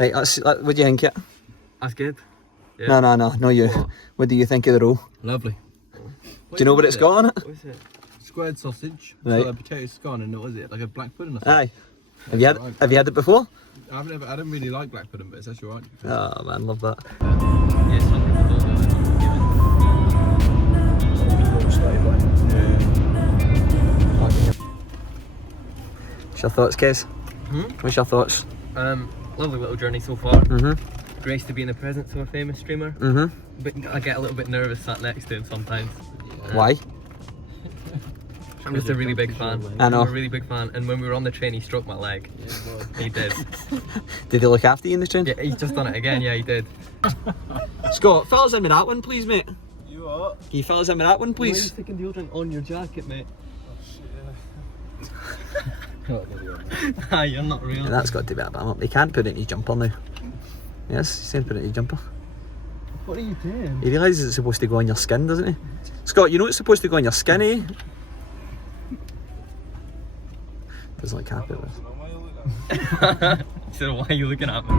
Right, what do you think it? That's good. Yeah. No, not you. What do you think of the roll? Lovely. Do you know what it's got on it? What is it? Squared sausage. Right. So a potato scone and what is it? Like a black pudding or something? Aye. Have you had it before? I don't really like black pudding, but it's actually alright. Oh man, love that. Yeah, some people don't know What's your thoughts, Kez? What's your thoughts? Lovely little journey so far. Grace to be in the presence of a famous streamer. But I get a little bit nervous sat next to him sometimes. Why? I'm just a really big fan. I know. I'm a really big fan, and when we were on the train, he stroked my leg. He did. Did he look after you in the train? Yeah, he's just done it again. Yeah, he did. Scott, fill us in with that one, please, mate. You what? Can you fill us in with that one, Why are you please? sticking deodorant on your jacket, mate? Oh shit. Nah, you're not real. Yeah, that's got to be a bit. He can't put it in his jumper now. Yes, he's saying put it in his jumper. What are you doing? He realises it's supposed to go on your skin, doesn't he? Scott, you know it's supposed to go on your skin, eh? Doesn't look happy with it. So why are you looking at me?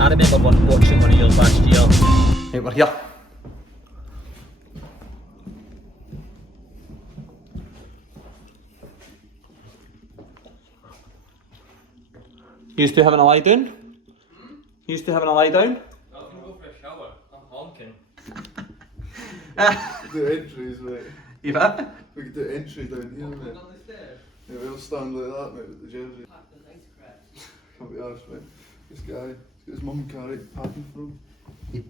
I remember watching one of yours last year. Right, we're here. You two having a lie down? You two having a lie down? I was gonna go for a shower. I'm honking. The entries, mate. You bet? We could do entry down here, mate. On the stairs. Yeah, we'll stand like that, mate, with the jersey. Can't be arsed, mate. This guy, he's got his mum carried packing for him.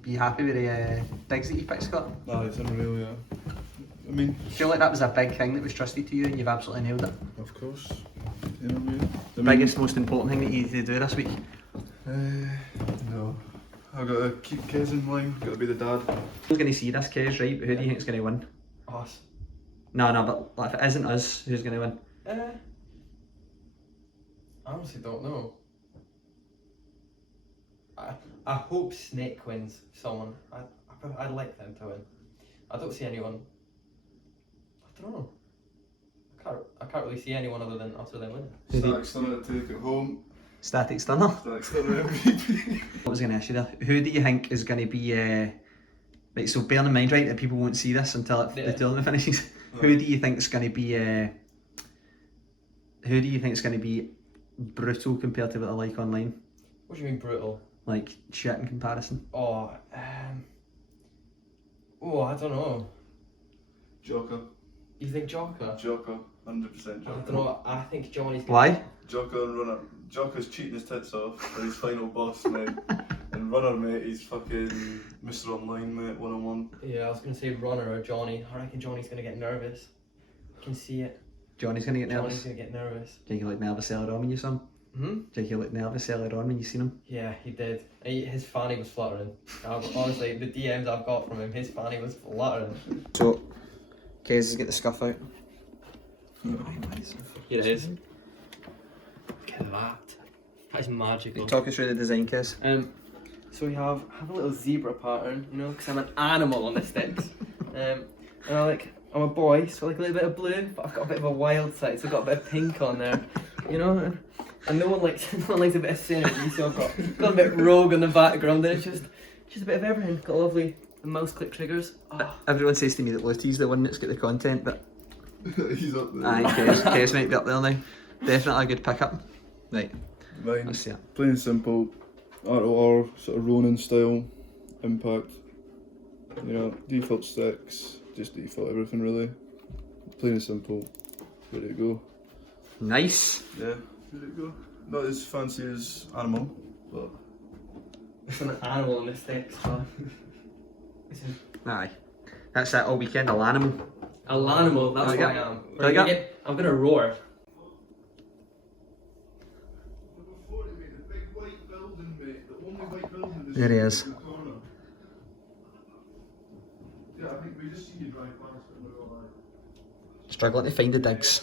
You happy with the digs that you picked, Scott? Nah, it's unreal, yeah. I mean, I feel like that was a big thing that was trusted to you and you've absolutely nailed it. of course. You know what I mean? Biggest, most important thing that you need to do this week? No. I've got to keep Kez in line, got to be the dad. Who's going to see this, Kez, right? But who do you think is going to win? Us. No, but if it isn't us, who's going to win? I honestly don't know. I hope Snake wins someone. I'd like them to win. I don't see anyone. I don't know. I can't really see anyone other than winning. Static Stunner to take it home. Static Stunner? Static Stunner MVP. What was I going to ask you there? Who do you think is going to be... right, so bear in mind, right, that people won't see this until the tournament finishes. Who do you think is going to be... who do you think is going to be brutal compared to what they're like online? What do you mean brutal? Like shit in comparison? I don't know. Joker. You think Joker? Joker. 100% Joker. I don't know. I think Johnny's. Why? Joker and Runner. Joker's cheating his tits off for his final boss, mate. And Runner, mate, he's fucking Mr. Online, mate, one-on-one. Yeah, I was gonna say Runner or Johnny. I reckon Johnny's gonna get nervous. I can see it. Johnny's going to get nervous? Johnny's gonna get nervous. Do you think he looked nervous earlier on when you saw him? Hmm? Do you think he looked nervous earlier on when you seen him? Yeah, he did. His fanny was fluttering. Honestly, the DMs I've got from him, his fanny was fluttering. So, Kez has got the scuff out. Here it is. Look at that. That is magical. Talk us through the design, Kez. So we have a little zebra pattern, you know, because I'm an animal on the sticks. And I'm a boy, so like a little bit of blue, but I've got a bit of a wild side, so I've got a bit of pink on there, you know. And no one likes a bit of synergy, so I've got a bit rogue on the background. And it's just a bit of everything. Got lovely mouse click triggers. Oh. Everyone says to me that LewTee's the one that's got the content, but He's up there. aye, Kez might be up there now. Definitely a good pickup. Right, Mine, let's see it. plain and simple, ROR, sort of Ronin style, impact. You know, default sticks, just default everything really. Plain and simple, ready to go. Nice. Yeah, ready to go. Not as fancy as Animal, but... It's an animal on the sticks, so. Aye. That's that all weekend, a animal. A animal, that's what I am. There you go. I'm gonna roar. There he is. Yeah, I think we just see you drive past it and we're all like... Struggling to find the digs.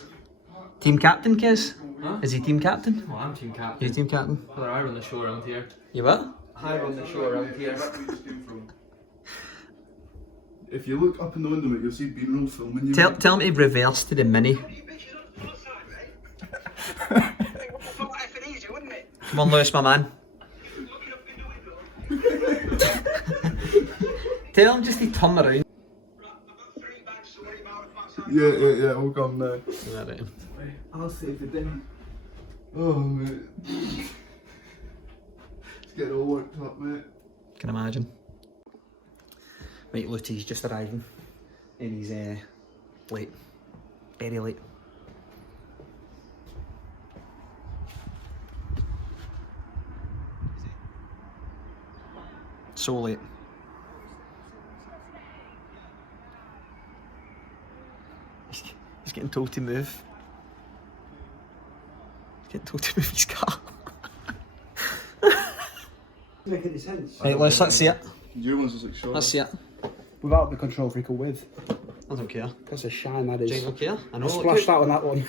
Team captain, Kez? Huh? Is he team captain? Well, I'm team captain. You're team captain? Well, I run the show around here. You what? I run the show around here. That's where you just came from. If you look up in the window, mate, you'll see B-roll filming you. Tell him to reverse to the mini. Come on, Lewis, my man. Tell him just to turn around. Yeah, we'll come now. Yeah, right. I'll save the day. Oh, mate. It's getting all worked up, mate. Can imagine. Right, LewTee's just arriving. And he's late. Very late. So late. He's getting told to move. He's getting told to move his car. Make any sense? Right, let's see it. Your one's just like short. Let's see it. Without the control freak or with. I don't care. That's a shine that Do you is. don't care? I know. I splashed out on that one.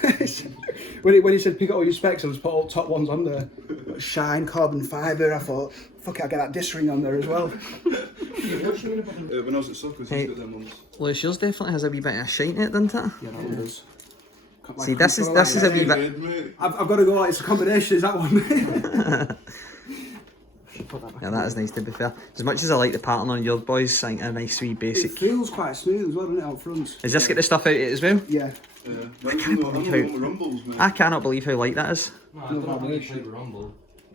when he said pick up all your specs, I just put all top ones on there. Shine, carbon fibre. I thought, fuck it, I'll get that disc ring on there as well. When I was at Suckers, Hey. he's got them ones. Lewis, yours definitely has a wee bit of shine in it, doesn't it? Yeah, that one does. See, this is a wee bit. Good, mate. I've got to go, it's a combination, is that one? Yeah, that is nice to be fair. As much as I like the pattern on your boys, I think a nice wee It basic. feels quite smooth as well, doesn't it, out front? Does this get the stuff out of it as well? Yeah. I can't believe how rumbles, mate. I cannot believe how light that is. No, I don't know how you played Rumble.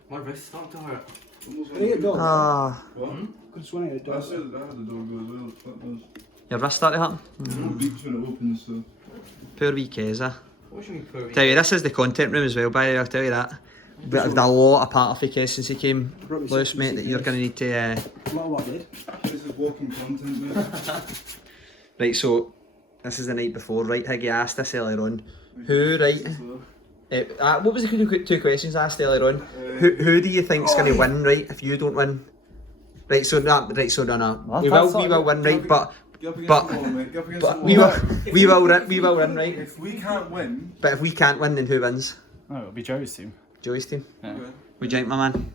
My wrist started to hurt. Rumbles Can you get done? Ah, What? Could swear it I does. said I had the door go as well. That does. your wrist started hurting? It beeps when it opens, so. Poor wee Kez, eh? What do you mean, Chloe? Tell you, this is the content room as well, by the way, I'll tell you that. But I've done a lot of part of it Kez since he came, Lewis, mate, that you're going to need to... A lot of what I did. This is walking content, mate. Right, so, this is the night before, right, Higgy asked this earlier on. Who, right, what was the two questions I asked earlier on? Who do you think's going to win, right, if you don't win? Right, so no. We will win, right, but we will win, right? If we can't win, But if we can't win, then who wins? Oh, it'll be Joey's team. Joey's team. Yeah. What do you think, my man?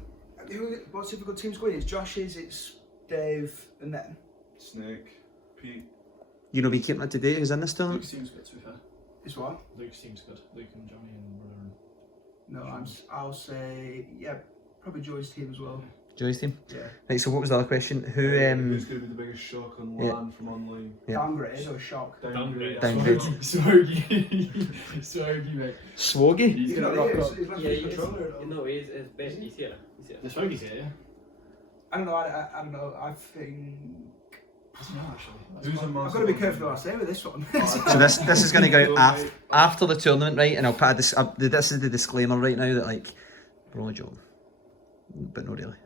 What's typical teams going? It's Josh's, it's Dave, and then. Snake, Pete. You know, be keeping it today. Who's in this tournament? Luke's team's good, to be fair. It's what? Luke's team's good. Luke and Johnny and brother. No, I'll say, yeah, probably Joy's team as well. Joey's team. Yeah. Right. So what was the other question? Who? Who's going to be the biggest shock on yeah. land from online? Yeah. Downgrade or shock? Downgrade. Downgrade. Swoggy. Swoggy, mate. Swoggy. He's You know, gonna rock he's up. left Yeah, his controller. no, he's here. He's here. The Swoggy's here, yeah? I don't know, I don't know, I think. I don't know, actually. That's Who's quite- a I've got to be careful what I say with this one. So this is going to go out after the tournament, right? And I'll put this is the disclaimer right now that like we're only joking, but not really. I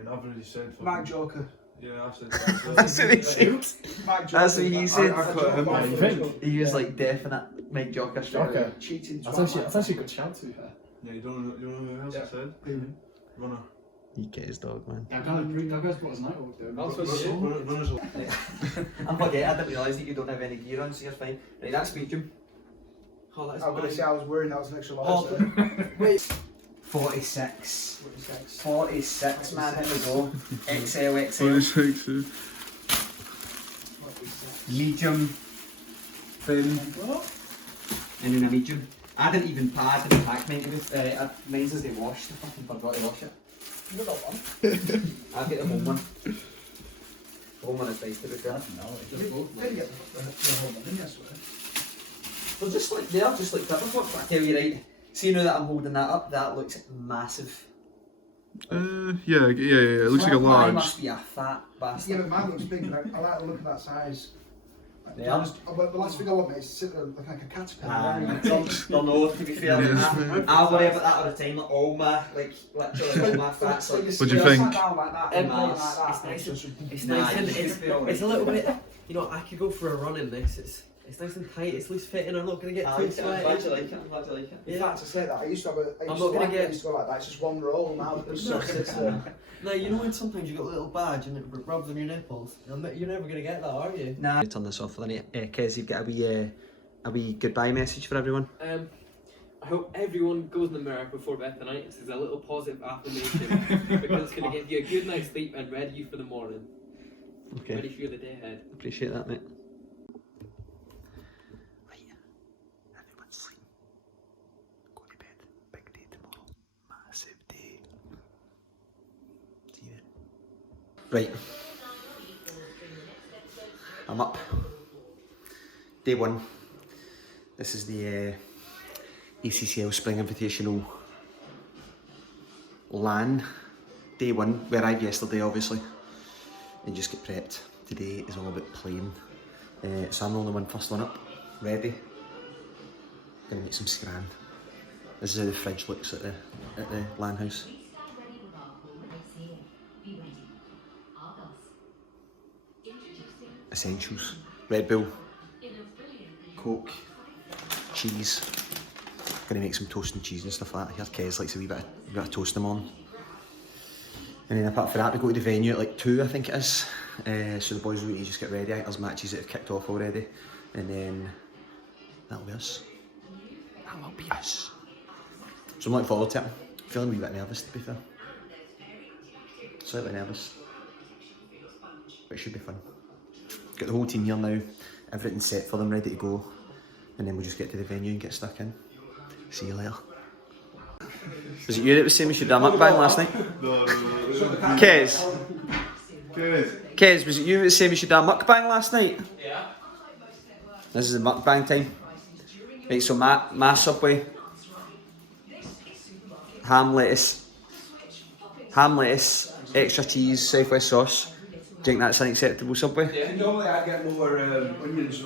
mean, I've already said. Mike Joker. Yeah, I've said that. That's what he said. Mike Joker. That's what he said. I cut him Mike out. You Joker. think? He was like definite Mike Joker. Okay. Cheating. That's actually a good shout, to be fair. Yeah, you know who else I said? Runner. He gets dog, man. That guy's got his night off, dude. That's what he Runner's I'm forgetting. I didn't realise that you don't have any gear on, so you're fine. Right, that's medium. Oh, that's I'm going to say I was worried that was an extra large. Oh. Wait. 46. 46, man. Here we go. XL. Medium. Boom. And then a medium. I didn't even pack mine. Mine's as they washed. I fucking forgot to wash it. You got one? I'll get the home one. The home one is nice to be fair. You didn't get the whole one, didn't you, I swear? They're just like Pepperpot, but I tell you right, see now that I'm holding that up, that looks massive. Yeah. It looks like a Mine large. must be a fat bastard. Yeah, but mine looks big, and I like the look of that size. Yeah. But the last thing I want, mate, is sitting there looking like a caterpillar. Don't know, to be fair. I'll worry about that all the time, like all my, literally all my fats. Like, What do you think? It's nice and it's a little bit. You know, I could go for a run in this. It's nice and tight. It's loose fitting. I'm not gonna get too tight. I'm glad you like it. In fact, to say that, I used to have a. I I'm used not to gonna like it, get- I used to go like that. It's just one roll now. It's so sits there. No, you know when sometimes you got a little badge and it rubs on your nipples. You're never gonna get that, are you? Nah. Turn this off then. Kez, you've got a wee goodbye message for everyone. I hope everyone goes in the mirror before bed tonight. This is a little positive affirmation because it's gonna give you a good night's sleep and ready you for the morning. Okay. Ready for the day ahead. Appreciate that, mate. Right. Everyone's sleep. Go to bed. Right. I'm up. Day 1. This is the ACCL Spring Invitational LAN. Day 1. We arrived yesterday, obviously, and just get prepped. Today is all about playing. So I'm the only one first one up. Ready. Gonna make some scran. This is how the fridge looks at the LAN house. Essentials. Red Bull, Coke, cheese. Gonna make some toast and cheese and stuff like that. Here's Kez likes a wee bit of toast them on. And then apart from that, we go to the venue at like 2, I think it is. So the boys will need to just get ready. I think there's matches that have kicked off already. And then that'll be us. That will be us. So I'm looking forward to it. Feeling a wee bit nervous, to be fair. Slightly nervous. But it should be fun. Got the whole team here now. Everything's set for them, ready to go. And then we'll just get to the venue and get stuck in. See you later. Was it you that was saying we should do a mukbang last night? No. Kez? Kez, was it you that was saying we should do a mukbang last night? Yeah. This is the mukbang time. Right, so my Subway. Ham, lettuce, extra cheese, Southwest sauce. Do you think that's an acceptable Subway? Yeah, normally I'd get more onions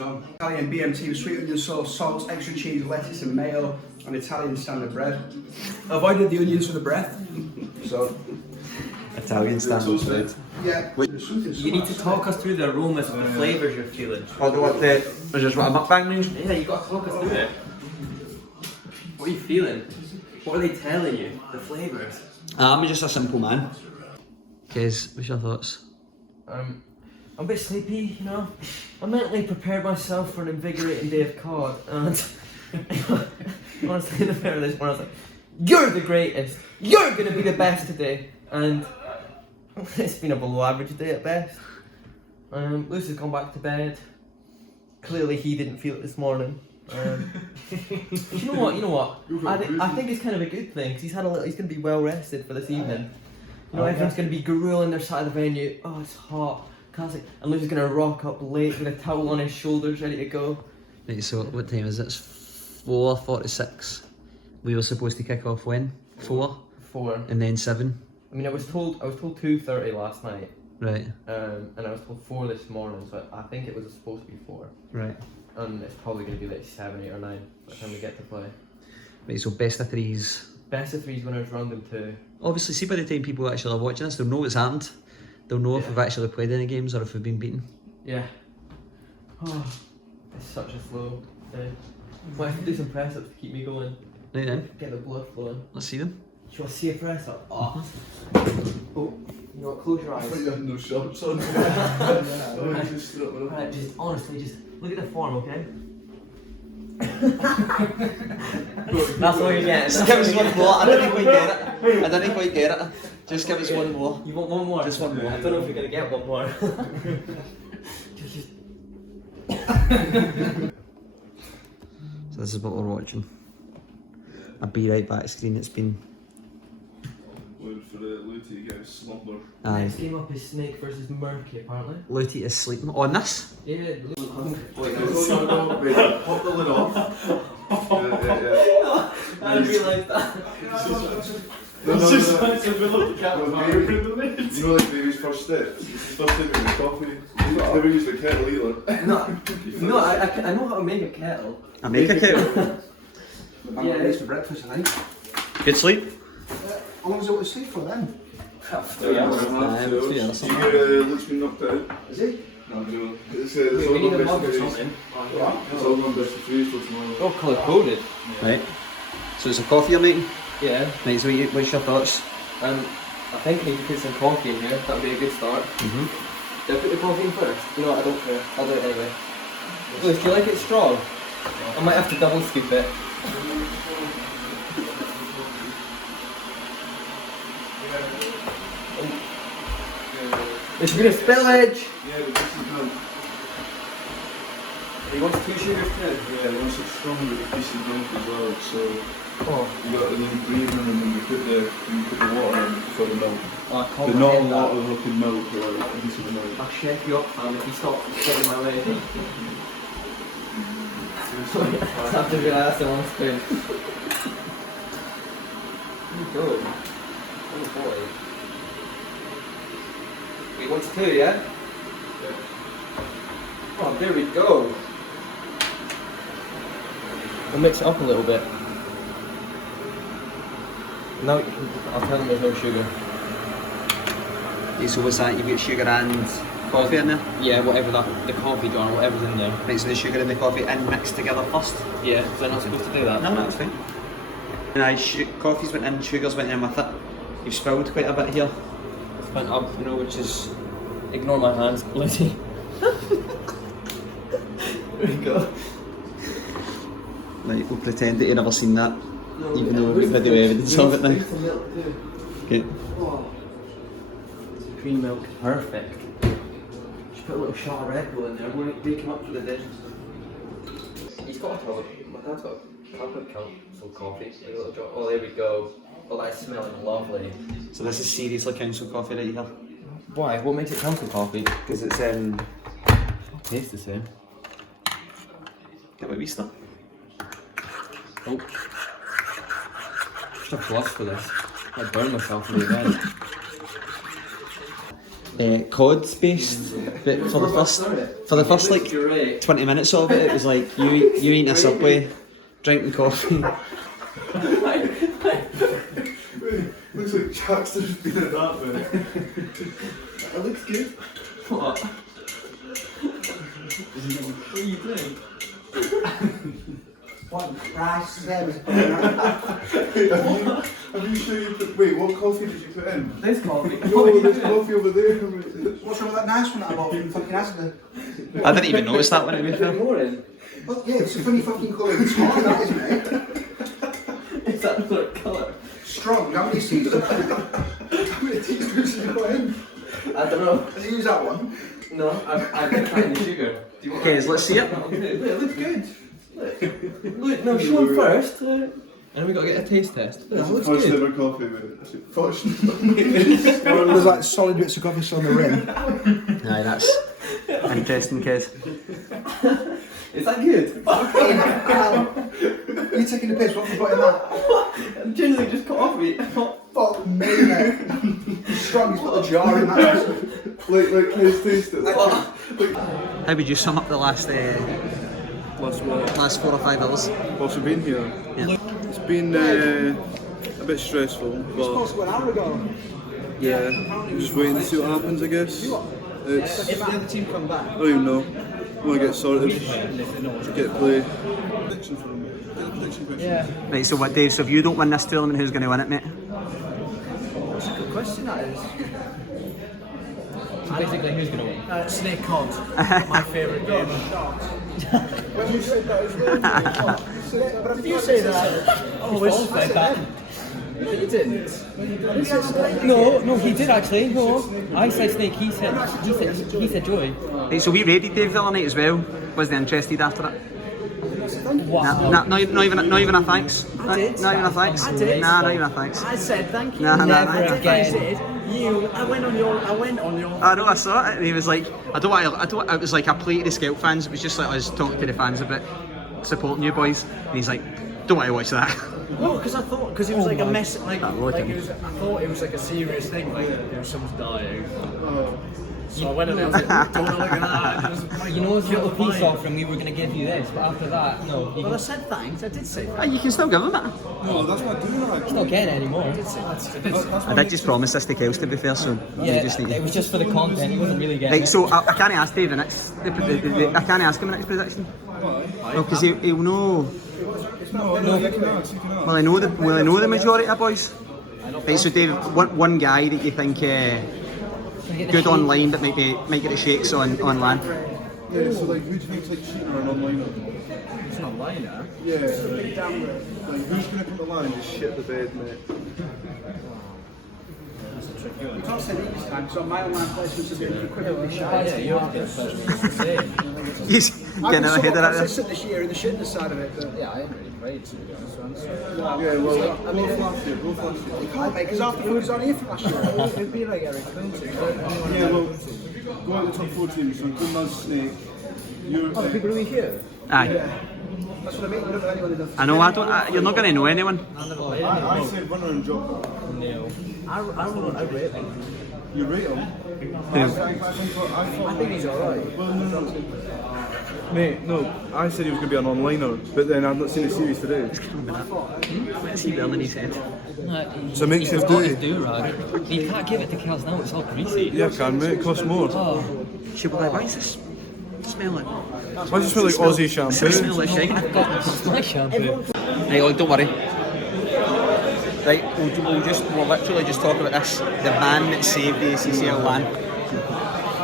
on. Italian BMT with sweet onion sauce, salt, extra cheese, lettuce and mayo, and Italian standard bread. I avoided the onions for the breath, so... Italian standard bread. Yeah. You need to talk us through the aromas and the flavours you're feeling. What is this what a mukbang means? Yeah, you got to talk us through it. What are you feeling? What are they telling you? The flavours? I'm just a simple man. Kez, what's your thoughts? I'm a bit sleepy, you know. I mentally prepared myself for an invigorating day of COD, and honestly, the fair this morning, I was like, "You're the greatest. You're gonna be the best today." And it's been a below average day at best. Luce has gone back to bed. Clearly, he didn't feel it this morning. You know what? I think it's kind of a good thing because he's gonna be well rested for this evening. You know, everyone's gonna be grueling their side of the venue. Oh, it's hot. Classic. And Luke's gonna rock up late with a towel on his shoulders, ready to go. Right, so what time is it? It's 4:46. We were supposed to kick off when? 4? 4. And then 7. I mean, I was told 2:30 last night. Right. And I was told 4 this morning, so I think it was supposed to be 4. Right. And it's probably going to be like 7, 8 or 9 by the time we get to play. Right, so best of 3s. Best of 3s winners round them 2. Obviously, see by the time people actually are watching this, they'll know what's happened. They'll know if we've actually played any games or if we've been beaten. Yeah. Oh, it's such a slow day. Might have to do some press ups to keep me going. Right then, Get the blood flowing. let's see them. Do you want to see a press up? Oh. Oh, you know what? Close your I eyes. think you had no shorts on. Right, just honestly, just look at the form, okay? That's all you're getting. Just give us one more. I didn't quite get it. I didn't quite get it. Just give us one more. You want one more? Just one more. I don't know if you're going to get one more. just... So this is what we're watching. A Be Right Back screen. It's been... Waiting for LewTee to get his slumber. Aye. Next game up is Snake versus Murky, apparently. LewTee is sleeping on this. Yeah, Wait, pop the lid off. Yeah. I realised that. No. You know, like baby's first step. First thing in the coffee. You never used a kettle either. No, I know how to make a kettle. I make a kettle. Yeah, it's for breakfast, I think. Good sleep? How long is it to sleep for then? You get Luke's been knocked out. Is he? No. It's We need all a gone mug or best of something. It's all gone best of 3s till tomorrow. Oh, colour coded. Right. So it's a coffee you're making? Yeah. Right, so what's your thoughts? I think I need to put some coffee in here. That would be a good start. Do I put the coffee in first? You know what, I don't care. I'll do it anyway. Lewis, do you like it strong? I might have to double scoop it. There's been a spillage! Yeah, but this is done. He wants 2 sugars too. Yeah, once it's strong with a piece of milk as well, so Oh. you got to then breathe in and then you put the water in for the milk. Oh, I can't But not a remember lot that. of fucking milk, but like a piece of milk. I'll check you up, fam, if you stop getting my way. I have to be asked him on screen. Where you going? Oh boy. He wants 2, yeah? Oh, there we go. We'll mix it up a little bit. Now, I'll tell him there's no sugar. Okay, so what's that? You've got sugar and coffee in there? Yeah, whatever the coffee jar, whatever's in there. Right, so the sugar and the coffee in mixed together first? Yeah, because I'm not supposed to do that. No, that's fine. And coffee's went in, sugar's went in with it. You've spilled quite a bit here. It's went up, you know, which is... Ignore my hands, LewTee. There we go. Right, we'll pretend that you've never seen that, even though we've got video evidence of it now. Okay. Cream milk, perfect. Just put a little shot of Red Bull in there, wake him up for the dish. He's got a tub. My dad's got a cup of council coffee. Like a little drop. Oh, there we go. Oh, that's smelling lovely. So this is seriously council coffee right here. Why? What makes it council coffee? Because it's Tastes the same. get my Vista. Oh. Just a plus for this. I'd burn myself in the event. Cod's based, but for the first like 20 minutes of it, it was like you eating a Subway, drinking coffee. Looks like Jackster's been at that bit. That looks good. What? What are you doing? What rice there was Have you sure you put, wait, what coffee did you put in? This coffee? No, there's coffee over there. What's wrong with that nice one that I bought from fucking Asda? I didn't even notice that when it was Put there. more in? Well, yeah, it's a funny fucking colour. It's strong, that isn't it? Is that the correct colour? Strong, how many seeds? How many teaspoons have you put in? I don't know. Have you used that one? No, I've been trying the sugar. Do you want Okay, let's see it. Look, it looks good. Look, no, show him first. And then we gotta get a taste test. Look, it looks First good. ever coffee, mate. First. There's like solid bits of coffee on the rim. Aye, that's interesting, Kez. Is that good? You're taking the piss, what have you got in that? I'm genuinely just coffee. Fuck me, mate. Strong, he's got a jar in that. Like, taste it. How would you sum up the last Last 4 or 5 hours? Whilst we've been here, Yeah. it's been a bit stressful, but Supposed to go an hour ago. yeah, just waiting to see what happens, I guess. It's, If the other team come back. I don't even know. Want to get sorted, get play. Yeah. Right, so what, Dave? So if you don't win this tournament, who's going to win it, mate? That's a good question, that is. So basically, who's gonna win? Snake Cod, my favourite game. When you said that as well, but if you say that, always said that. you didn't. No, he did actually. No, I said Snake. He said Joey. Right, so we raided Dave the other night as well. Wasn't interested after it. Wow. Not even a thanks. I did. Not even a thanks. I did. Nah, not even a thanks. I said thank you. Nah, nah, Never nah. again. I went on your. I know, I saw it, and he was like, it was like a plea to the Skelp fans. It was just like us talking to the fans about supporting you boys, and he's like, don't want to watch that. No, because it was like a mess. Like Lord, it was. I thought it was like a serious thing. Like someone's dying. So I went in there. I was like, don't look at that. It was like, You know, as a little peace offering, we were going to give you this, but after that, no. Well, I said thanks. I did say thanks. You can still give him it. No, that's not doing that. It's not getting it anymore. I did say thanks. I did just promise this to Kels, to be fair, so Yeah, you just need it was just for the content, he wasn't really getting Right, it. so I can't ask Dave the next. I can't ask him the next prediction. No, because he'll know. No, you can ask, you can ask. Will I know the majority of boys? Right, so Dave, one guy that you think good online but might get the shakes on land. Yeah, so like, who do you think's like cheating or an onliner? It's not lying, huh? Yeah, like, who's going to come to line and just shit the bed, mate? You can't say that this time, so my online placements have been equivalently shy. Yeah, you're the first one to say it. Getting out ahead of that. consistent this year in the shitness side of it, but yeah, I haven't really played to be honest. Yeah, well, both last year. You can't, mate, because half the food's on here from last year. It'd be like Eric Clinton. Yeah, well, go out the top 4 teams. So Dundas, Snake. You're. Oh, the people who are here. Aye. That's what I mean. You don't know anyone enough. I know. You're not going to know anyone. I said Runner and Joker. I rate him. You rate him? I think he's alright. Well, no. Mate, no. I said he was going to be an onliner, but then I've not seen the series today. What is he wearing in his head? So it makes He's you got do his do-rag. You can't give it to Kels now, it's all greasy. Yeah, can mate. It costs more. Oh, She'll be like, why does this smell like? Why does it smell like Aussie shampoo? Does it smell like shine? it's my shampoo. Hey, look, don't worry. Right, we'll literally just talk about this. The man that saved the ACCL LAN. Do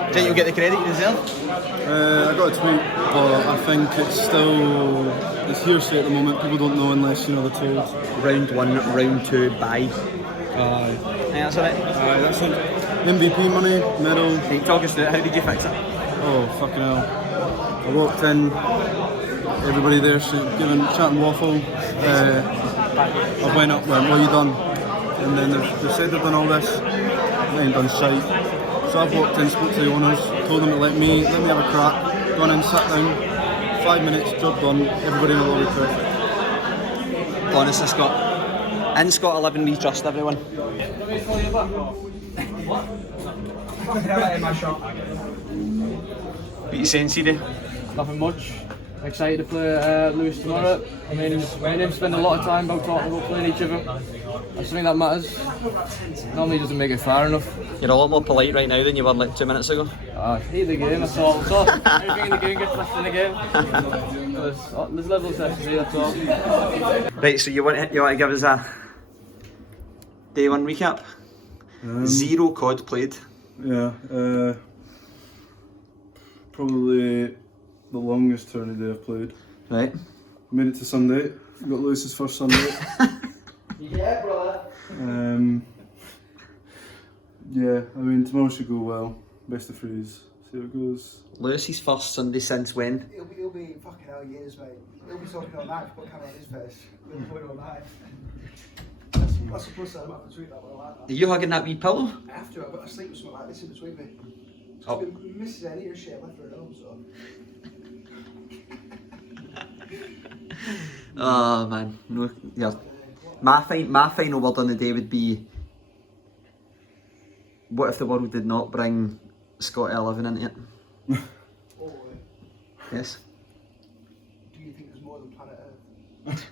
you think you'll get the credit you deserve? I got a tweet, but I think it's hearsay at the moment. People don't know unless they're told. Round 1, round 2, bye. Aye. Hey, that's alright. Aye, that's it. MVP money, medal. Hey, talk us through it. How did you fix it? Oh, fucking hell. I walked in, everybody there chatting waffle. I went up, went, what have you done? And then they said they've done all this. They ain't done shite. So I've walked in, spoke to the owners, told them to let me have a crack. Gone in, sat down, 5 minutes, job done, everybody in the lobby perfect. Honestly, Scott. In Scott 11, we trust everyone. What are you saying, CD? Nothing much. Excited to play Lewis tomorrow. I mean, me and him spend a lot of time about talking about playing each other. That's something that matters. Normally doesn't make it far enough. You're a lot more polite right now than you were like 2 minutes ago. Hate the game, that's all. That's all. Everything in the game gets left in the game. There's levels to see, that's all. Right, so you want to give us a day 1 recap? 0 COD played. Yeah, probably the longest tourney day I've played. Right. Made it to Sunday. Got Lewis's first Sunday. Yeah, brother. Yeah, I mean tomorrow should go well. Best of 3s. See how it goes. Lewis's first Sunday since when? He'll be fucking hell years, mate. He'll be talking all night, put camera on his face. He'll be going all night. That's a plus side, I'm happy to tweet that one, I like that. Are you hugging that wee pillow? I have to, I've got to sleep with something like this in between me. Oh. Mrs. Any shit left her at home, so. Oh man, no, yeah. My final word on the day would be, what if the world did not bring Scott 11 into it? Oh, Yes. do you think there's more than planet Earth?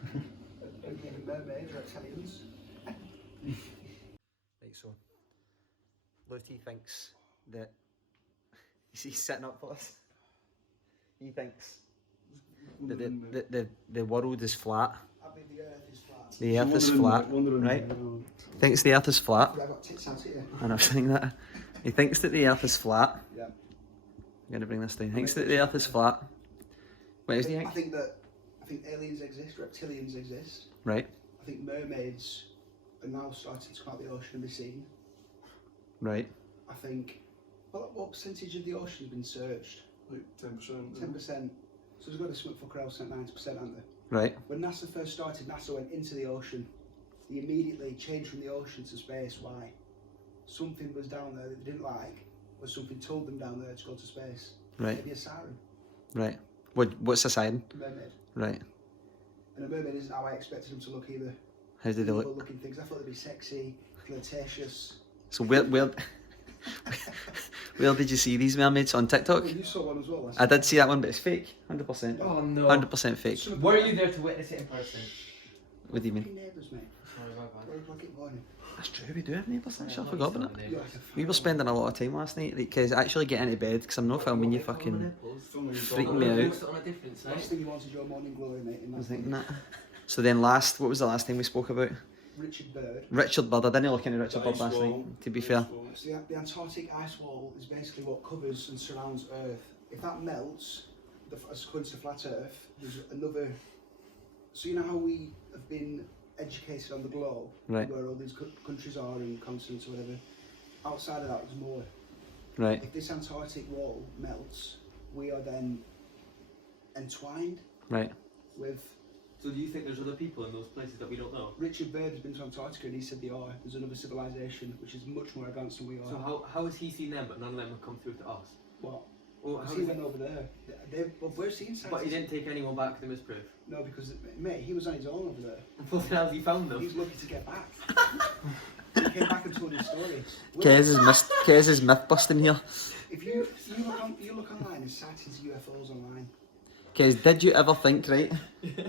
Maybe mermaids or Italians? Right, so LewTee thinks that he's sitting up for us. He thinks that the world is flat. I think the Earth is flat. The Earth is flat, right? Thinks the Earth is flat. Yeah, I've got tits out here. And I'm saying that he thinks that the Earth is flat. Yeah. I'm gonna bring this down. Thinks that the Earth is flat. What else do you I think? think aliens exist, reptilians exist. Right, I think mermaids are now starting to come out of the ocean and be seen. right. I think, what percentage of the ocean has been searched? Like 10%. 10%. So there's got to be something fucker else at 90%, aren't there? Right. When NASA first started, NASA went into the ocean. They immediately changed from the ocean to space. Why? Something was down there that they didn't like, or something told them down there to go to space. Right. Maybe a siren. Right. What's the siren? Mermaid. Right. And a mermaid isn't how I expected them to look either. How did they look? Looking things. I thought they'd be sexy, flirtatious. So where did you see these mermaids on TikTok? Oh, you saw one as well last I did see that one, but it's fake. 100%. Oh no. 100% fake. Were you there to witness it in person? What do you mean? Fucking neighbours, mate. Sorry, my bad. 4 o'clock in the morning. That's true, we do have neighbours actually, I forgot about it. You're like a We were spending a lot of time last night, because actually get into bed, because I'm not filming you fucking freaking me out. Post it on a different site. last thing you wanted your morning glory, mate. In I was that thinking that. So then what was the last thing we spoke about? Richard Bird. Richard Bird, I didn't look into Richard Bird last night, to be fair. So the Antarctic ice wall is basically what covers and surrounds Earth. If that melts, as according to Flat Earth, there's another. So you know how we have been educated on the globe, Right. where all these countries are and continents or whatever. Outside of that, there's more. Right, If this Antarctic wall melts, we are then entwined Right. with. So do you think there's other people in those places that we don't know? Richard Byrd has been to Antarctica and he said they are. There's another civilization which is much more advanced than we are. So how has he seen them but none of them have come through to us? What? Well, Because he went over there. Well, we're seeing scientists. But he didn't take anyone back with him as proof. No, because, mate, he was on his own over there. What the hell has he found them? He's lucky to get back. He came back and told his story. Kez is myth busting here. If you look online, there's sightings of UFOs online. Kez, did you ever think, right,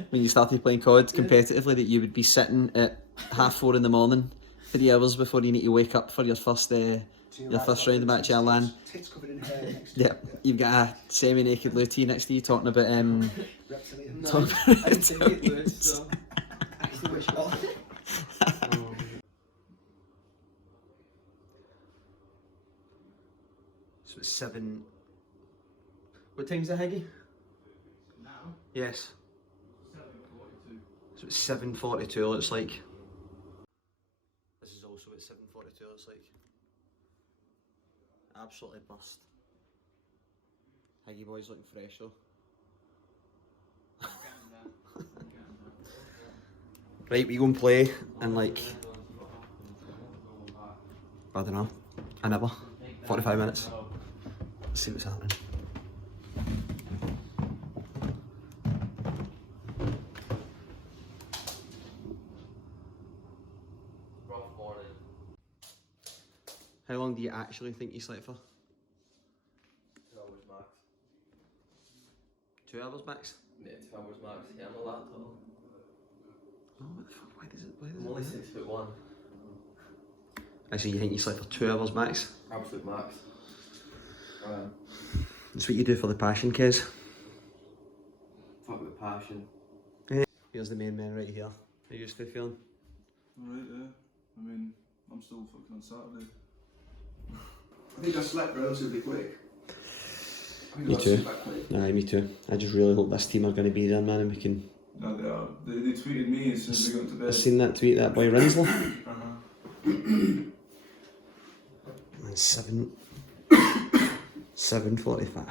when you started playing COD competitively, that you would be sitting at 4:30 in the morning, 3 hours before you need to wake up for your first round of match of LAN? Tits covered in hair next to Yep, you've got a semi-naked LewTee next to you talking about reptilians. No, I didn't take it, Lewis, so... Actually, wish off. So it's 7. What time's it, Higgy? Now? Yes. 7:42. So it's 7:42, looks like. This is also at 7:42, looks like. Absolutely bust. Higgy boy's looking fresh though. Right, we go and play in like, I don't know, an hour, 45 minutes. Let's see what's happening. Rough morning. How long do you actually think you slept for? 2 hours max. 2 hours max? Yeah, 2 hours max. Yeah, I'm a laptop. Oh, what the fuck? Why does it? I'm only 6'1". Actually, you think you slept for 2 hours max? Absolute max. That's what you do for the passion, Kez. Fuck with passion. Here's the main man right here. How you still feeling? Alright, yeah. I mean, I'm still fucking on Saturday. I think I slept relatively quick. Me too. Aye, me too. I just really hope this team are going to be there, man, and we can... No, they are. They tweeted me as soon as they got to bed. I've seen that tweet, that boy Rinslow. And 7:45.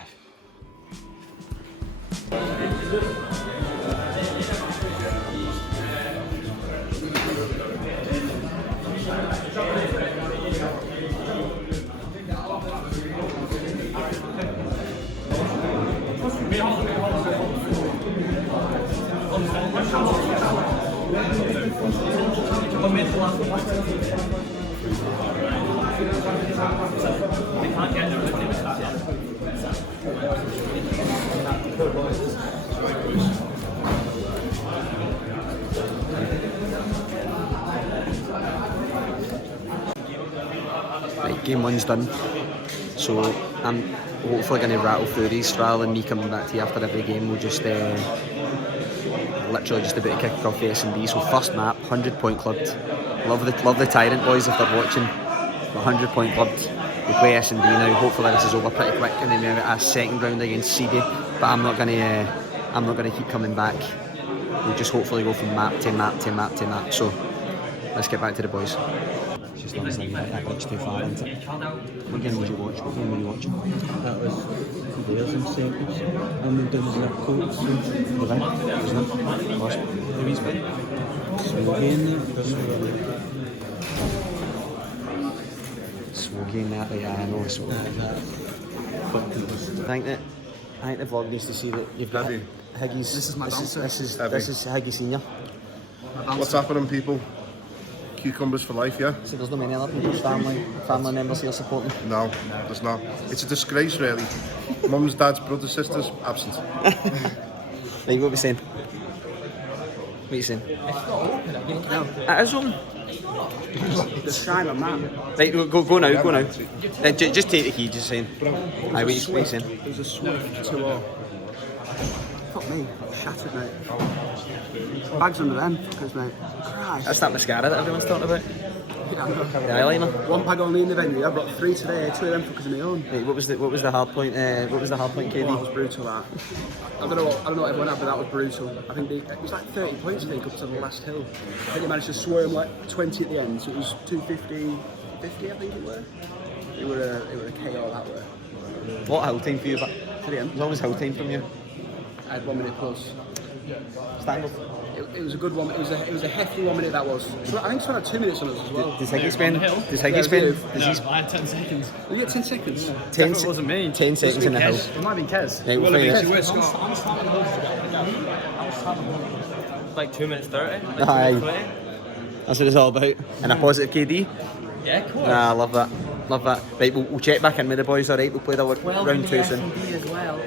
Right, game one's done, so I'm hopefully going to rattle through these rather than me coming back to you after every game. We'll just literally just about to kick off the S&D. So first map, 100-point clubbed. Love the Tyrant boys if they're watching. 100-point clubbed. We play S&D now. Hopefully this is over pretty quick, and then we have a second round against CD. But I'm not gonna keep coming back. We'll just hopefully go from map to map to map to map. So let's get back to the boys. It's just obviously that glitch too far, isn't it? What game did you watch? What game were you watching? That was Wales and Cyprus. And we done Liverpool. The win, wasn't it? Lost. Who's win? Swogging that, yeah, I know. I think the vlog needs to see that you've got Higgy's. This is my dancer. This is Higgy Senior. What's happening, people? Cucumbers for life, yeah? So there's no many other people's family members here supporting? No, there's not. It's a disgrace, really. Mums, dads, brothers, sisters, absent. Right, what are we saying? What are you saying? No. It is open. The sign on that. Right, go now. Just take the key, just saying. Aye, what are you saying? There's a Swift 2-0. Fuck me, shattered, mate. Bags under them, fuckers, mate. Christ. That's that mascara that everyone's talking about. Yeah, I know. The eyeliner. One bag only in the venue. I brought 3 today. 2 of them fuckers of my own. Right, what was the hard point? What was the hard point, KD? Oh, that was brutal. That. I don't know what everyone had, but that was brutal. I think it was like 30 points. I think up to the last hill. I think they managed to swarm like 20 at the end. So it was 250, 50. I think it were. It were a KO that way. What hill time for you? But To the end. what was hill time from you? I had 1 minute plus. Standard. It was a good one. It was a hefty 1 minute. That was. I think someone had 2 minutes on us as well. Does Higgy spend? Does Higgy Yeah, spend? I had 10 seconds. We get 10 seconds. 10 It wasn't me. 10 seconds in the hill. It might have been Kez. Right, we'll find out. Where's Scott? Like 2 minutes 30. Aye. That's what it's all about. And a positive KD. Yeah, of course. Nah, I love that. Love that. Right, we'll check back in with the boys, alright? We'll play the round 2 soon. as well.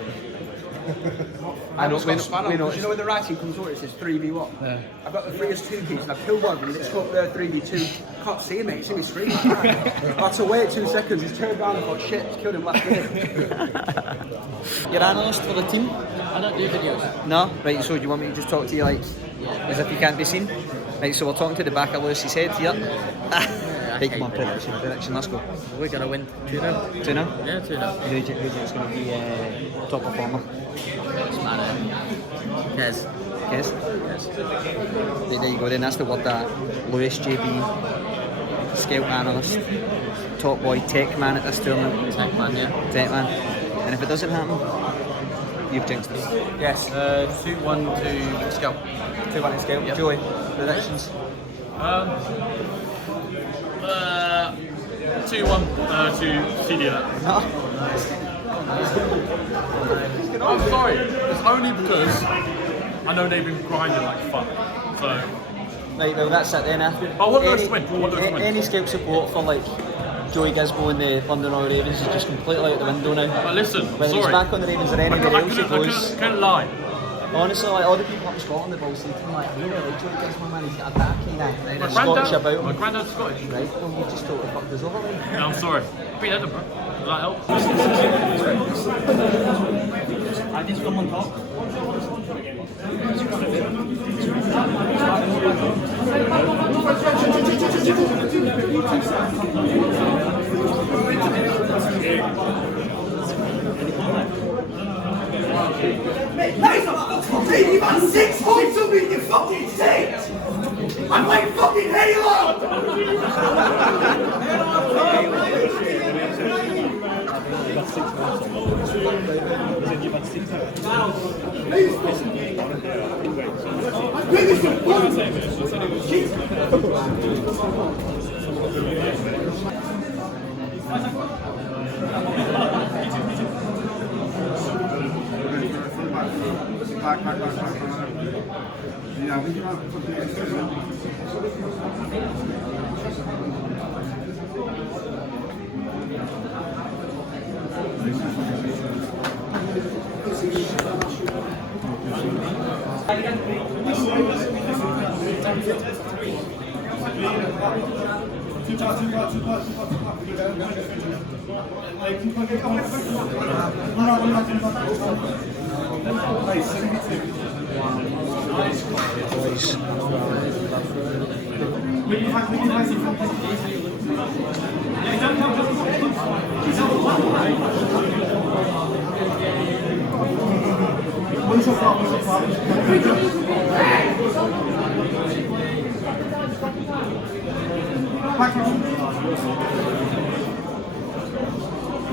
I know, we know. know. You know when the writing comes over, it says 3v1. Yeah. I've got the 3 as 2 keys and I've killed one and it's got there 3v2. Can't see him, mate. See me screen. I had to wait 2 seconds. He's turned around and thought, shit, he's killed him last minute. You're analyst for the team? I don't do videos. No? Right, so do you want me to just talk to you like as if you can't be seen? Right, so we're talking to the back of Lewis's head here. Right, come on, prediction, let's go. We're going to win 2-0. 2-0? Yeah, 2-0. Who do you think is going to be top performer? It's man. Kez. Yes? Yes. Right, there you go then, that's the word that Lewis, JB, Skelp analyst, top boy, tech man at this tournament. Tech man, yeah. Tech man. And if it doesn't happen, you've jinxed it. Yes. 2-1 to Skelp. 2-1 to Skelp. Yep. Joey, predictions? 2-1 to CD that. I'm sorry, it's only because I know they've been grinding like fuck. So. Right, well that's it then. I want those to win. Any Skelp support for like Joey Gisbo and the London Royal Ravens is just completely out the window now. But listen, Whether he's sorry. back on the Ravens or anybody else he goes. I couldn't lie. Honestly, like all the people up in Scotland have all said to him, like, I really like Joey Gisbo, man, he's got a back kind of Scottish about him. My granddad's Scottish. Right, well you just totally fucked us over then. No, I'm sorry. I've been Edinburgh. Does that help? I just come on top. Nice! You've had 6 points of me, you fucking shit! I'm like fucking Halo!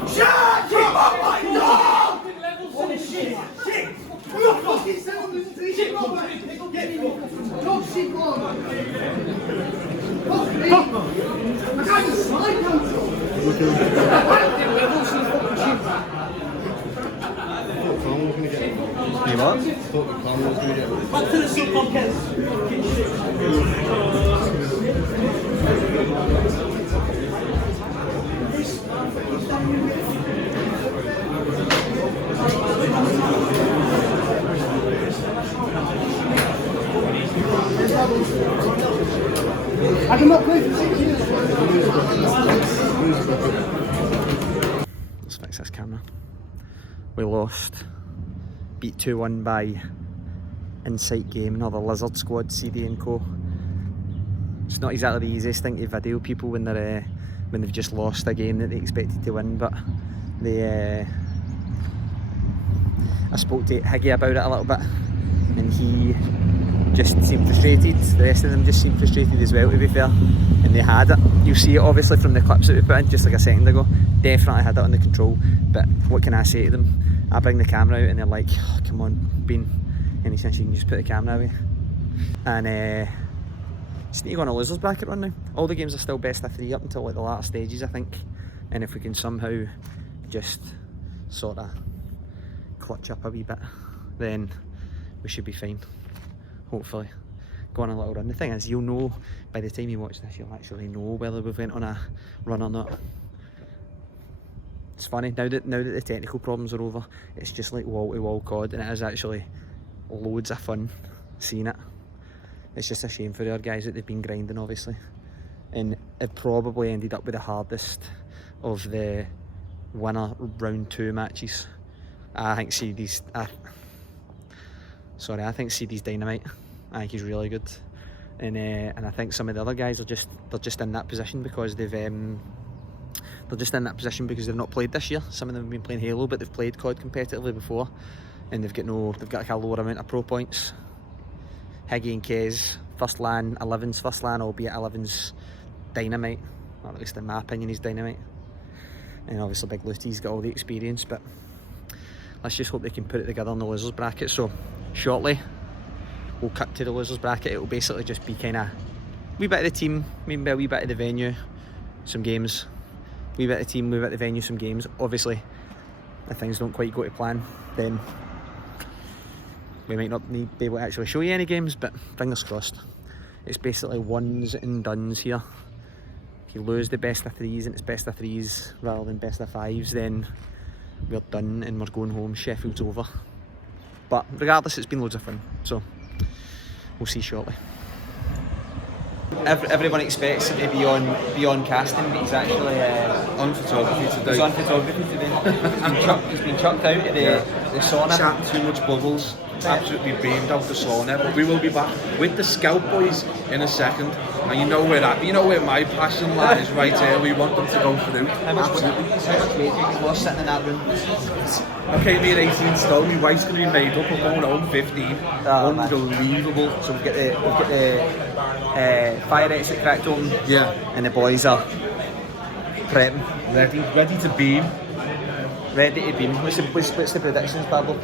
Shut up, my dog! Oh shit! Shit! Look, fucking sound! Shit, go back! Get me! Dog shit, go on! Fuck me! I can't just slide down to You what? back to the soup on Kez. I cannot play for 6 years. Let's fix this camera. We lost. Beat 2-1 by Insight Game, another Lizard Squad, CD and Co. It's not exactly the easiest thing to video people when they've just lost a game that they expected to win, but they I spoke to Higgy about it a little bit and he just seemed frustrated. The rest of them just seemed frustrated as well, to be fair, and they had it. You'll see it obviously from the clips that we put in just like a second ago. Definitely had it under control, but what can I say to them? I bring the camera out and they're like, oh, come on, Bean, any chance you can just put the camera away? And just need to go on a losers bracket run now. All the games are still best of 3 up until like the latter stages, I think. And if we can somehow just sort of clutch up a wee bit, then we should be fine, hopefully. Go on a little run. The thing is, you'll know by the time you watch this, you'll actually know whether we've went on a run or not. It's funny, now that the technical problems are over, it's just like wall-to-wall COD, and it is actually loads of fun seeing it. It's just a shame for our guys that they've been grinding, obviously. And it probably ended up with the hardest of the winner round 2 matches. I think CD's dynamite. I think he's really good, and I think some of the other guys are just in that position because they've not played this year. Some of them have been playing Halo, but they've played COD competitively before, and they've got like a lower amount of pro points. Higgy and Kez, first LAN, Elevenn's first LAN, albeit Elevenn's dynamite, or at least in my opinion he's dynamite. And obviously big LewTee's got all the experience, but let's just hope they can put it together in the losers bracket. So shortly we'll cut to the losers bracket. It'll basically just be kind of wee bit of the team, maybe a wee bit of the venue, some games, wee bit of the team, wee bit of the venue, some games. Obviously if things don't quite go to plan, then we might not be able to actually show you any games, but fingers crossed. It's basically ones and dones here. If you lose the best of 3s and it's best of 3s rather than best of 5s, then we're done and we're going home. Sheffield's over. But regardless, it's been loads of fun, so we'll see shortly. Everyone expects him to be on casting, but he's actually On photography today. he's on photography today. He's been chucked out of the sauna. Chatting too much bubbles. Absolutely beamed out the sauna. But we will be back with the Skelp boys in a second. And you know where my passion lies right here. We want them to go through. How much weight have you lost sitting in that room? Okay, me at 18 stone. My wife's going to be made up. We're going home 15. Oh, unbelievable. So we've got the fire exit cracked open. Yeah. And the boys are prepping. Ready to beam. Ready to beam. What's the predictions, Pablo?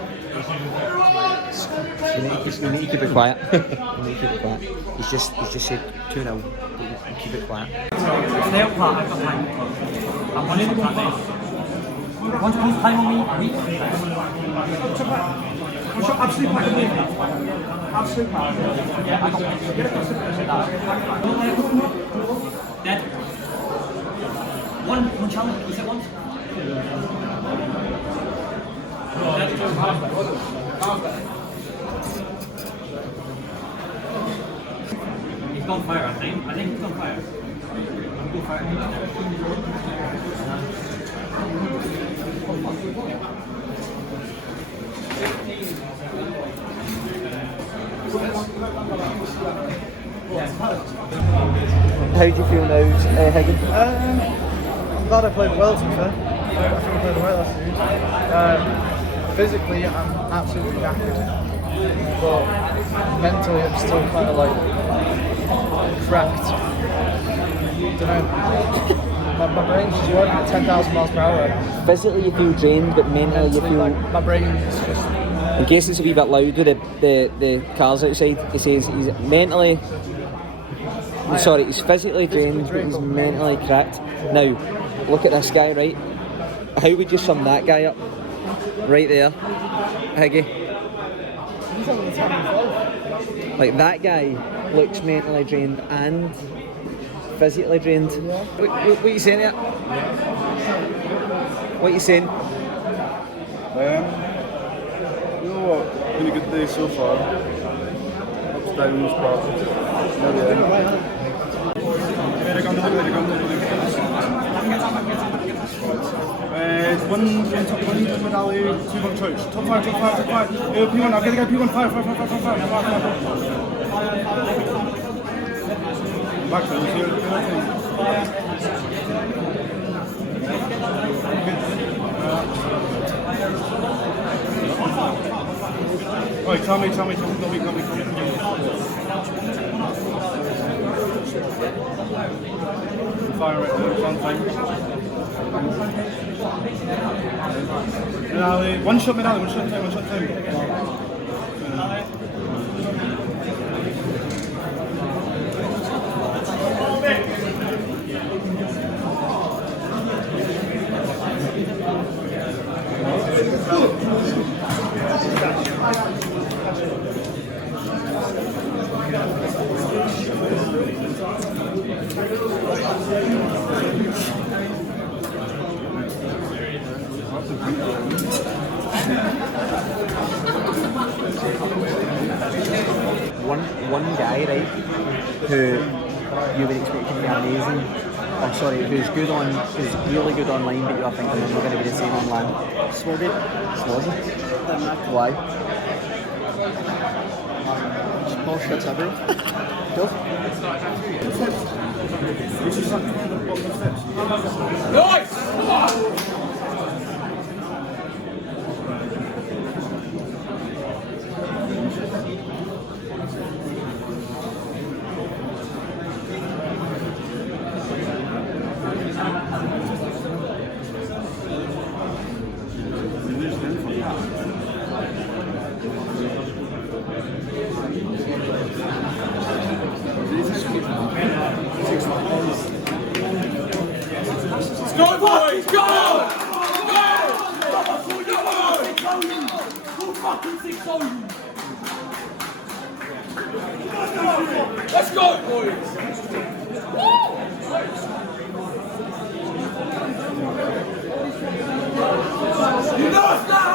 You need to keep it quiet. You need to keep it quiet. He's just said 2-0. Keep it quiet. Snail part, I've got time. I'm on it, once time on me, weak. I'm sure absolutely packed. Absolutely packed. Yeah, I got one. Dead. One challenge. Is it one? He's on fire, I think. I think he's on fire. I'm on fire. How do you feel now, Higgy? I'm glad I played well, to be fair. I think I played well last season. Physically, I'm absolutely knackered. But mentally, I'm still kind of like cracked. Don't know. My brain's just working at 10,000 miles per hour. Physically you feel drained, but mentally you feel... Like, my brain is just... In case it's a wee bit loud with the cars outside, he says he's mentally... Sorry, he's physically drained, but he's mentally cracked. Now, look at this guy, right? How would you sum that guy up? Right there, Higgy. He's having the time of his life. Like, that guy looks mentally drained and physically drained. Yeah. What are you saying here? What are you saying? You know what? Been a good day so far. Ups, downs, but it's one top 20, one medallion, 2 on church. Top 5. P1, I'm gonna go P1, 5. Back to Right, tell me. Fire right there, it's on time. Ali, one shot, Ali, one shot time, one shot time. One guy, right, who you would expect to be amazing, or sorry, who's really good online, but you're thinking they're not going to be the same online. Swabby. Why? Just bullshit's everywhere. Cool. Nice! Go, boys! Go! Let's go, boys! You know us now!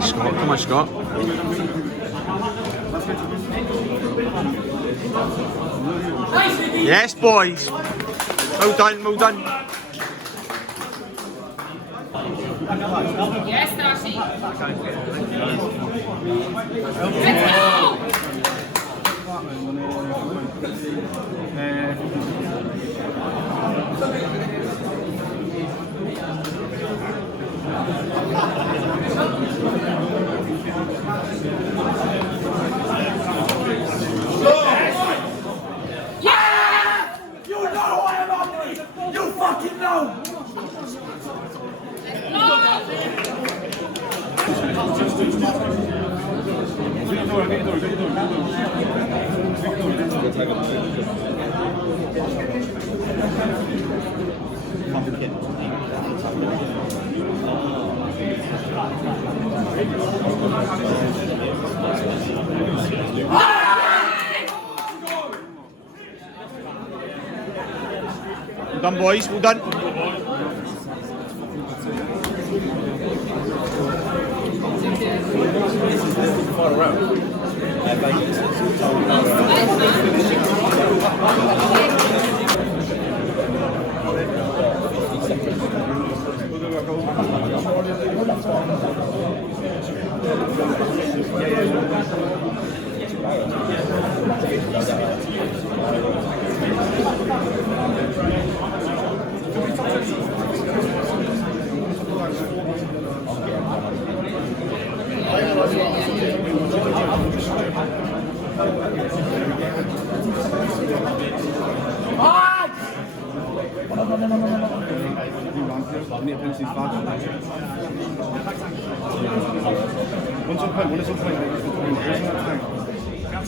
Scott, come on, Scott. Yes, boys. Well done, well done. Yes, Darcy. Let's go! Yeah! You know I am ugly! You fucking know! Well done, boys, well done.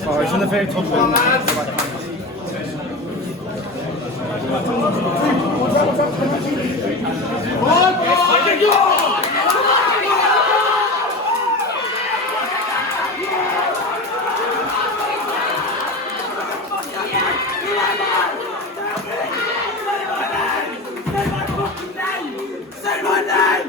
Oh, it's in the very top one. Say my name!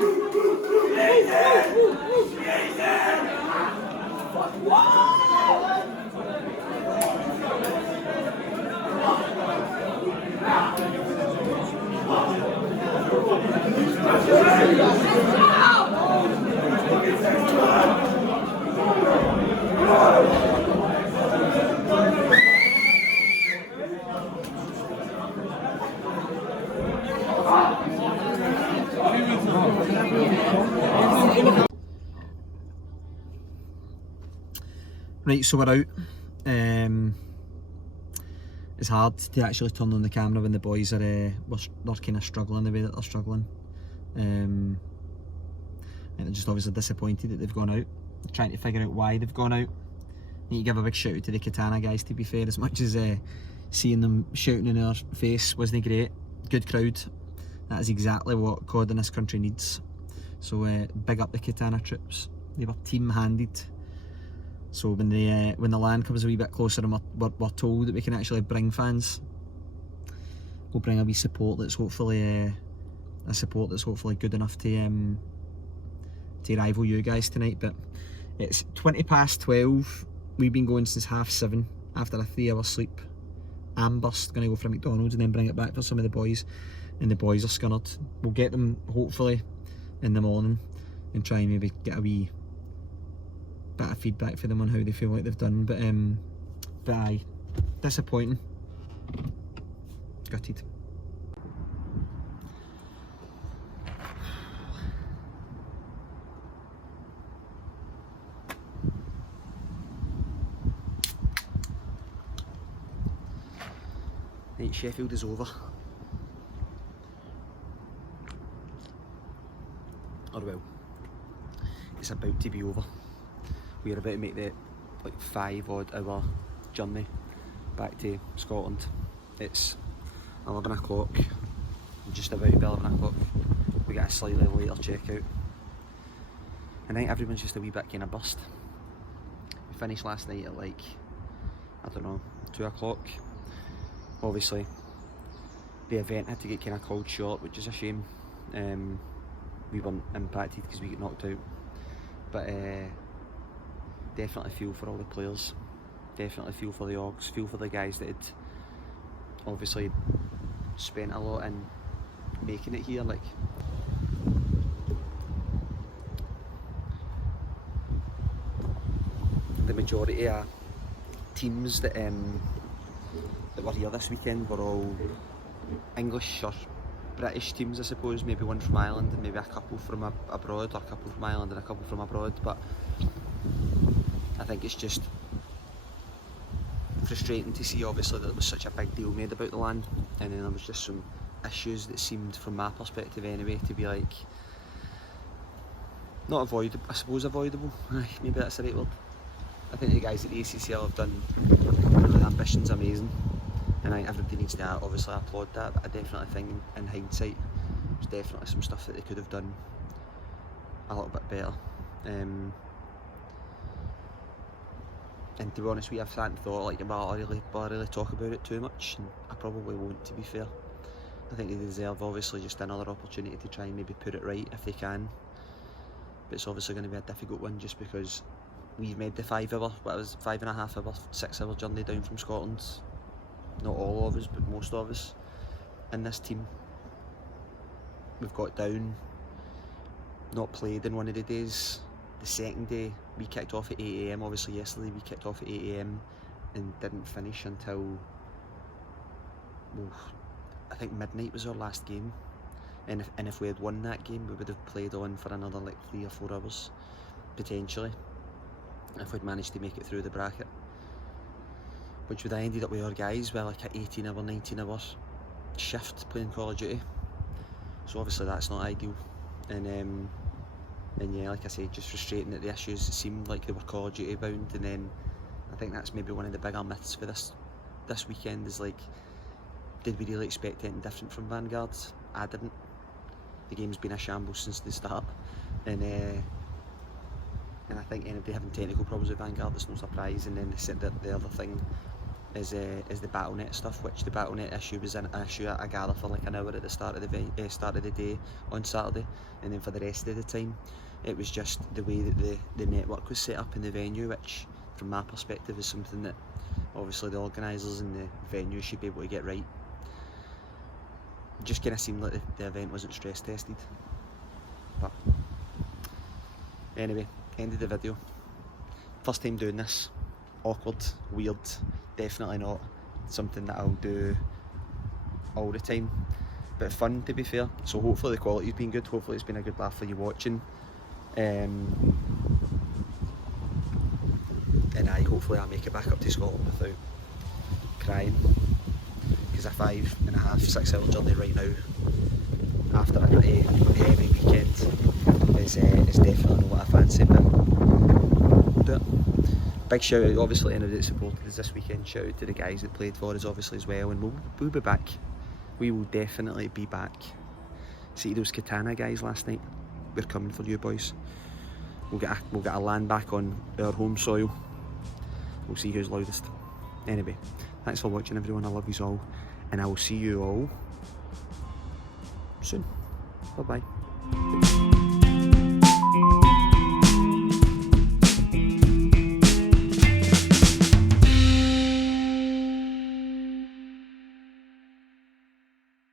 Right, so we're out. It's hard to actually turn on the camera when the boys are they're kind of struggling the way that they're struggling. And they're just obviously disappointed that they've gone out. They're trying to figure out why they've gone out. I need to give a big shout out to the Katana guys, to be fair, as much as seeing them shouting in our face wasn't great. Good crowd. That is exactly what COD in this country needs. So big up the Katana troops. They were team-handed. So when the land comes a wee bit closer and we're told that we can actually bring fans, we'll bring a wee support that's hopefully good enough to rival you guys tonight. But it's 12:20. We've been going since 7:30 after a 3-hour sleep. Amber's gonna go for a McDonald's and then bring it back for some of the boys, and the boys are scunnered. We'll get them hopefully in the morning and try and maybe get a wee bit of feedback for them on how they feel like they've done, but aye, disappointing, gutted. Right, Sheffield is over. Or well, it's about to be over. We're about to make the 5-odd hour journey back to Scotland. It's 11 o'clock, just about to be 11 o'clock. We got a slightly later checkout. I think everyone's just a wee bit kind of burst. We finished last night at I don't know, 2 o'clock. Obviously, the event had to get kind of called short, which is a shame. We weren't impacted because we got knocked out. But definitely feel for all the players, definitely feel for the orgs, feel for the guys that had obviously spent a lot in making it here. The majority of teams that were here this weekend were all English or British teams, I suppose. Maybe one from Ireland and maybe a couple from abroad, or a couple from Ireland and a couple from abroad. But I think it's just frustrating to see, obviously, that there was such a big deal made about the land, and then there was just some issues that seemed, from my perspective anyway, to be not avoidable, I suppose avoidable. Maybe that's the right word. I think the guys at the ACCL have done, the ambition's amazing, and I think everybody needs to obviously applaud that, but I definitely think in hindsight there's definitely some stuff that they could have done a little bit better. And to be honest, I've sat and thought, will I really talk about it too much? And I probably won't, to be fair. I think they deserve, obviously, just another opportunity to try and maybe put it right if they can. But it's obviously going to be a difficult one, just because we've made the 5.5 hour, 6 hour journey down from Scotland. Not all of us, but most of us in this team. We've got down, not played in one of the days. The second day, we kicked off at 8 AM. Obviously yesterday we kicked off at 8 AM and didn't finish until, well, I think midnight was our last game. And if we had won that game, we would have played on for another 3 or 4 hours, potentially, if we'd managed to make it through the bracket. Which would have ended up with our guys with an 18 hour, 19 hour shift playing Call of Duty. So obviously that's not ideal. And yeah, like I say, just frustrating that the issues seemed like they were Call of Duty bound, and then I think that's maybe one of the bigger myths for this weekend is did we really expect anything different from Vanguard? I didn't. The game's been a shambles since the start, and I think anybody having technical problems with Vanguard, there's no surprise. And then they said that the other thing is the BattleNet stuff, which the BattleNet issue was an issue I gather for an hour at the start of the day on Saturday, and then for the rest of the time it was just the way that the network was set up in the venue, which from my perspective is something that obviously the organisers and the venue should be able to get right. It just kind of seemed like the event wasn't stress tested. But anyway, end of the video. First time doing this. Awkward, weird, definitely not something that I'll do all the time. But fun, to be fair. So hopefully the quality's been good. Hopefully it's been a good laugh for you watching. And hopefully I make it back up to Scotland without crying. Because a 5.5, 6 hour journey right now after a pretty heavy weekend is definitely not what I fancy, but do it. Big shout out obviously anybody that supported us this weekend. Shout out to the guys that played for us obviously as well, and we'll be back. We will definitely be back. See those Katana guys last night? We're coming for you boys. We'll get a land back on our home soil. We'll see who's loudest. Anyway, thanks for watching everyone. I love you all, and I will see you all soon. Bye bye.